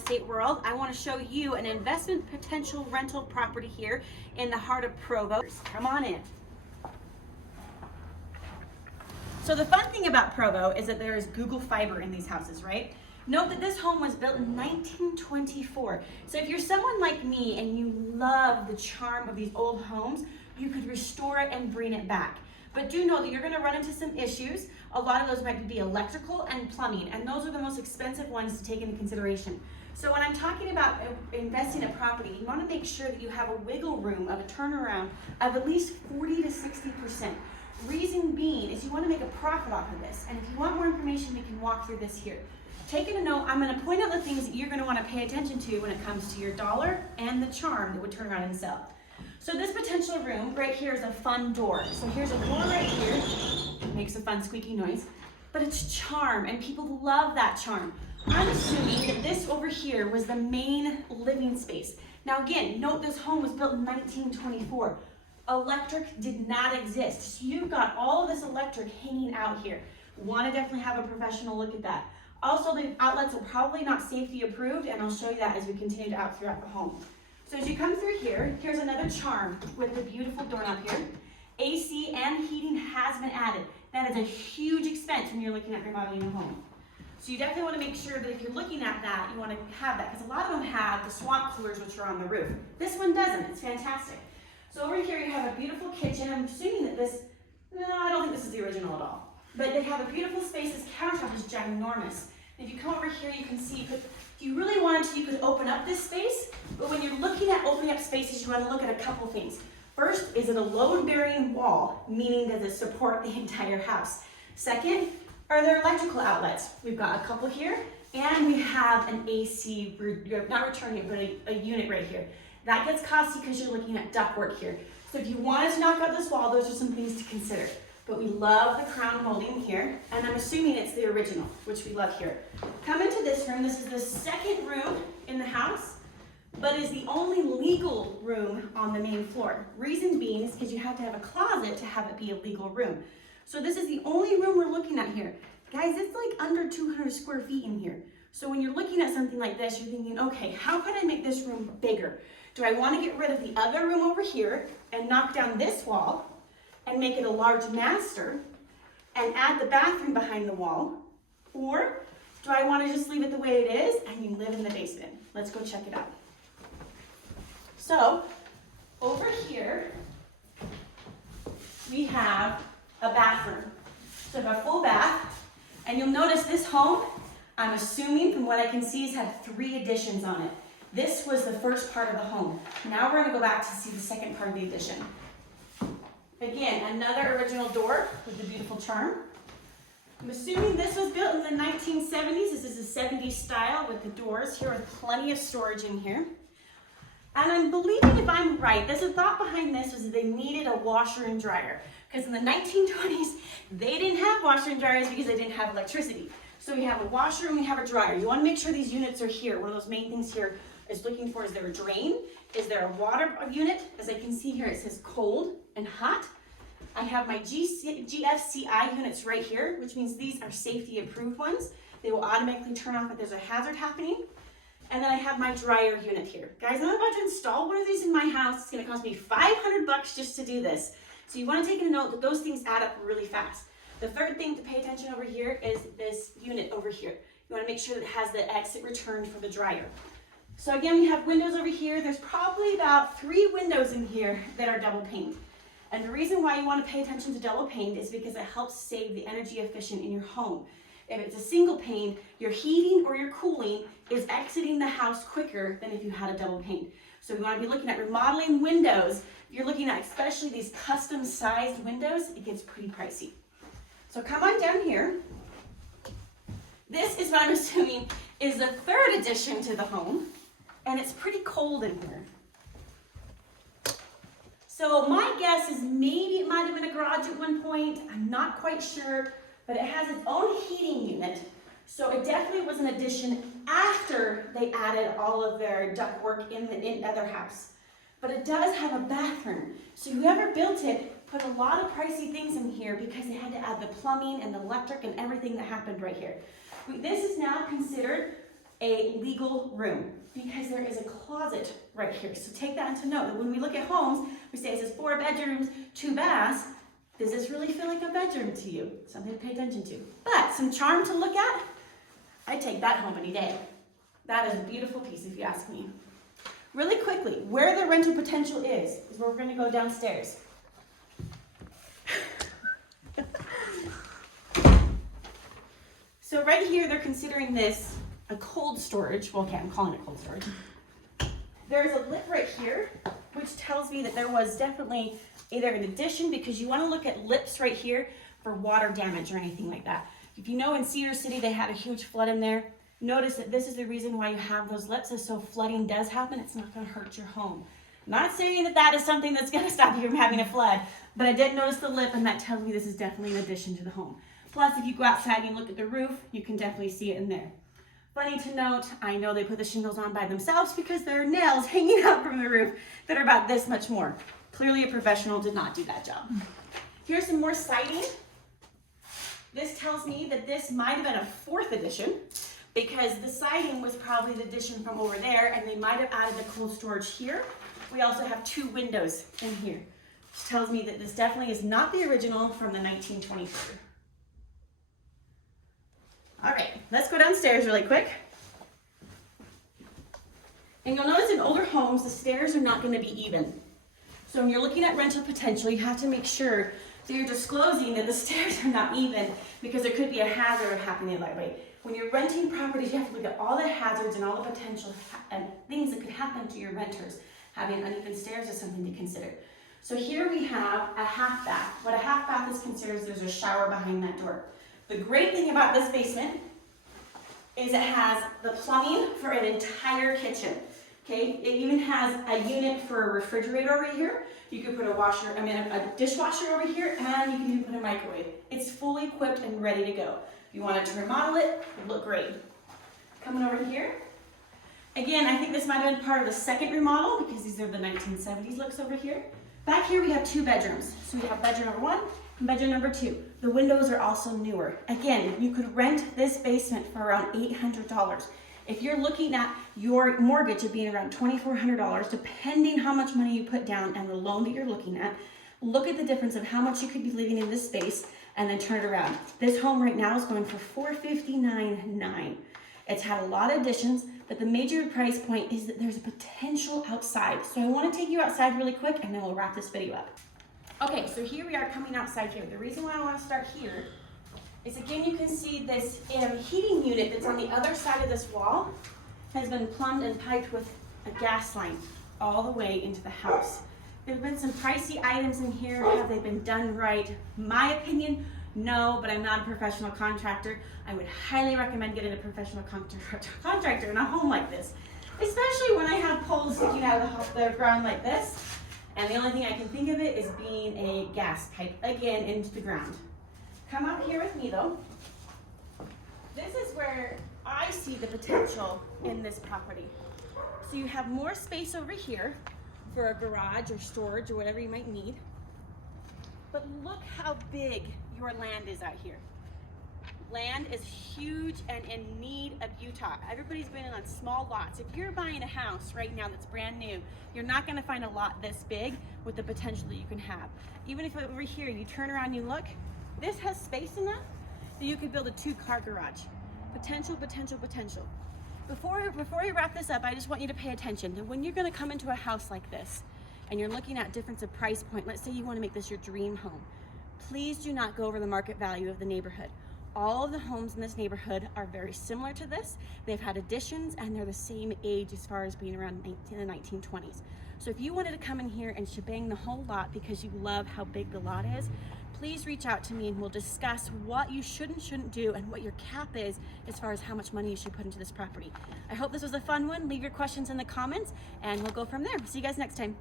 estate world. I want to show you an investment potential rental property here in the heart of Provo. Come on in. So the fun thing about Provo is that there is Google Fiber in these houses, right? Note that this home was built in 1924. So if you're someone like me and you love the charm of these old homes, you could restore it and bring it back. But do know that you're going to run into some issues. A lot of those might be electrical and plumbing, and those are the most expensive ones to take into consideration. So when I'm talking about investing in a property, you want to make sure that you have a wiggle room of a turnaround of at least 40 to 60%. Reason being is you want to make a profit off of this. And if you want more information, we can walk through this here. Taking a note, I'm going to point out the things that you're going to want to pay attention to when it comes to your dollar and the charm that would turn around and sell. So this potential room right here is a fun door. So here's a door right here. It makes a fun squeaky noise, but it's charm and people love that charm. I'm assuming that this over here was the main living space. Now again, note this home was built in 1924. Electric did not exist. So you've got all of this electric hanging out here. Want to definitely have a professional look at that. Also, the outlets are probably not safety approved, and I'll show you that as we continue out throughout the home. So as you come through here, here's another charm with the beautiful doorknob here. AC and heating has been added. That is a huge expense when you're looking at remodeling a home. So you definitely want to make sure that if you're looking at that, you want to have that, because a lot of them have the swamp coolers which are on the roof. This one doesn't. It's fantastic. So over here you have a beautiful kitchen. I'm assuming that this, no, I don't think this is the original at all. But they have a beautiful space. This countertop is ginormous. If you come over here, you can see, if you really wanted to, you could open up this space. But when you're looking at opening up spaces, you want to look at a couple things. First, is it a load-bearing wall, meaning does it support the entire house? Second, are there electrical outlets? We've got a couple here, and we have an AC, not return here, but a unit right here. That gets costly because you're looking at ductwork here. So if you wanted to knock out this wall, those are some things to consider. But we love the crown molding here, and I'm assuming it's the original, which we love here. Come into this room. This is the second room in the house, but is the only legal room on the main floor. Reason being is because you have to have a closet to have it be a legal room. So this is the only room we're looking at here. Guys, it's like under 200 square feet in here. So when you're looking at something like this, you're thinking, okay, how can I make this room bigger? Do I want to get rid of the other room over here and knock down this wall and make it a large master and add the bathroom behind the wall? Or do I want to just leave it the way it is and you live in the basement? Let's go check it out. So over here, we have a bathroom. So we have a full bath, and you'll notice this home, I'm assuming from what I can see, has had 3 additions on it. This was the first part of the home. Now we're going to go back to see the second part of the addition. Again, another original door with the beautiful charm. I'm assuming this was built in the 1970s. This is a 70s style with the doors here with plenty of storage in here. And I'm believing, if I'm right, there's a thought behind this was that they needed a washer and dryer. Because in the 1920s, they didn't have washer and dryers because they didn't have electricity. So we have a washer and we have a dryer. You want to make sure these units are here. One of those main things here is looking for, is there a drain? Is there a water unit? As I can see here, it says cold and hot. I have my GFCI units right here, which means these are safety approved ones. They will automatically turn off if there's a hazard happening. And then I have my dryer unit here. Guys, I'm about to install one of these in my house. It's gonna cost me 500 bucks just to do this. So you wanna take a note that those things add up really fast. The third thing to pay attention over here is this unit over here. You wanna make sure that it has the exit returned for the dryer. So again, we have windows over here. There's probably about 3 windows in here that are double paned. And the reason why you want to pay attention to double paned is because it helps save the energy efficient in your home. If it's a single pane, your heating or your cooling is exiting the house quicker than if you had a double pane. So we want to be looking at remodeling windows. If you're looking at especially these custom sized windows, it gets pretty pricey. So come on down here. This is what I'm assuming is the 3rd addition to the home. And it's pretty cold in here. So my guess is maybe it might have been a garage at one point. I'm not quite sure, but it has its own heating unit. So it definitely was an addition after they added all of their ductwork in the other house. But it does have a bathroom. So whoever built it put a lot of pricey things in here because they had to add the plumbing and the electric and everything that happened right here. This is now considered a legal room because there is a closet right here. So take that into note that when we look at homes, we say it says 4 bedrooms, 2 baths. Does this really feel like a bedroom to you? Something to pay attention to. But some charm to look at, I take that home any day. That is a beautiful piece if you ask me. Really quickly, where the rental potential is where we're gonna go downstairs. So right here, they're considering this a cold storage. Well, okay, I'm calling it cold storage. There's a lip right here, which tells me that there was definitely either an addition, because you want to look at lips right here for water damage or anything like that. If you know in Cedar City they had a huge flood in there, notice that this is the reason why you have those lips, is so if flooding does happen, it's not going to hurt your home. I'm not saying that that is something that's going to stop you from having a flood, but I did notice the lip, and that tells me this is definitely an addition to the home. Plus, if you go outside and look at the roof, you can definitely see it in there. Funny to note, I know they put the shingles on by themselves because there are nails hanging out from the roof that are about this much more. Clearly a professional did not do that job. Here's some more siding. This tells me that this might have been a 4th addition because the siding was probably the addition from over there, and they might have added the cold storage here. We also have 2 windows in here, which tells me that this definitely is not the original from the 1923. All right, let's go downstairs really quick. And you'll notice in older homes, the stairs are not going to be even. So when you're looking at rental potential, you have to make sure that you're disclosing that the stairs are not even, because there could be a hazard happening that way. When you're renting properties, you have to look at all the hazards and all the potential and things that could happen to your renters. Having uneven stairs is something to consider. So here we have a half bath. What a half bath is considered is there's a shower behind that door. The great thing about this basement is it has the plumbing for an entire kitchen. Okay, it even has a unit for a refrigerator over here. You could put a dishwasher over here, and you can even put a microwave. It's fully equipped and ready to go. If you wanted to remodel it, it would look great. Coming over here. Again, I think this might have been part of the 2nd remodel because these are the 1970s looks over here. Back here we have 2 bedrooms. So we have bedroom number 1 and bedroom number 2. The windows are also newer. Again, you could rent this basement for around $800. If you're looking at your mortgage of being around $2,400, depending how much money you put down and the loan that you're looking at, look at the difference of how much you could be living in this space and then turn it around. This home right now is going for $459,900. It's had a lot of additions, but the major price point is that there's a potential outside. So I want to take you outside really quick, and then we'll wrap this video up. Okay, so here we are coming outside here. The reason why I want to start here is, again, you can see this heating unit that's on the other side of this wall has been plumbed and piped with a gas line all the way into the house. There have been some pricey items in here. Have they been done right? My opinion, no, but I'm not a professional contractor. I would highly recommend getting a professional contractor in a home like this, especially when I have poles sticking out of the ground like this. And the only thing I can think of it is being a gas pipe, again, into the ground. Come out here with me though. This is where I see the potential in this property. So you have more space over here for a garage or storage or whatever you might need. But look how big your land is out here. Land is huge and in need of Utah. Everybody's been in on small lots. If you're buying a house right now that's brand new, you're not gonna find a lot this big with the potential that you can have. Even if over here you turn around and you look, this has space enough that you could build a 2-car garage. Potential, potential, potential. Before we wrap this up, I just want you to pay attention that when you're gonna come into a house like this and you're looking at difference of price point, let's say you wanna make this your dream home, please do not go over the market value of the neighborhood. All of the homes in this neighborhood are very similar to this. They've had additions and they're the same age as far as being around in the 1920s. So if you wanted to come in here and shebang the whole lot because you love how big the lot is, please reach out to me and we'll discuss what you should and shouldn't do and what your cap is as far as how much money you should put into this property. I hope this was a fun one. Leave your questions in the comments and we'll go from there. See you guys next time.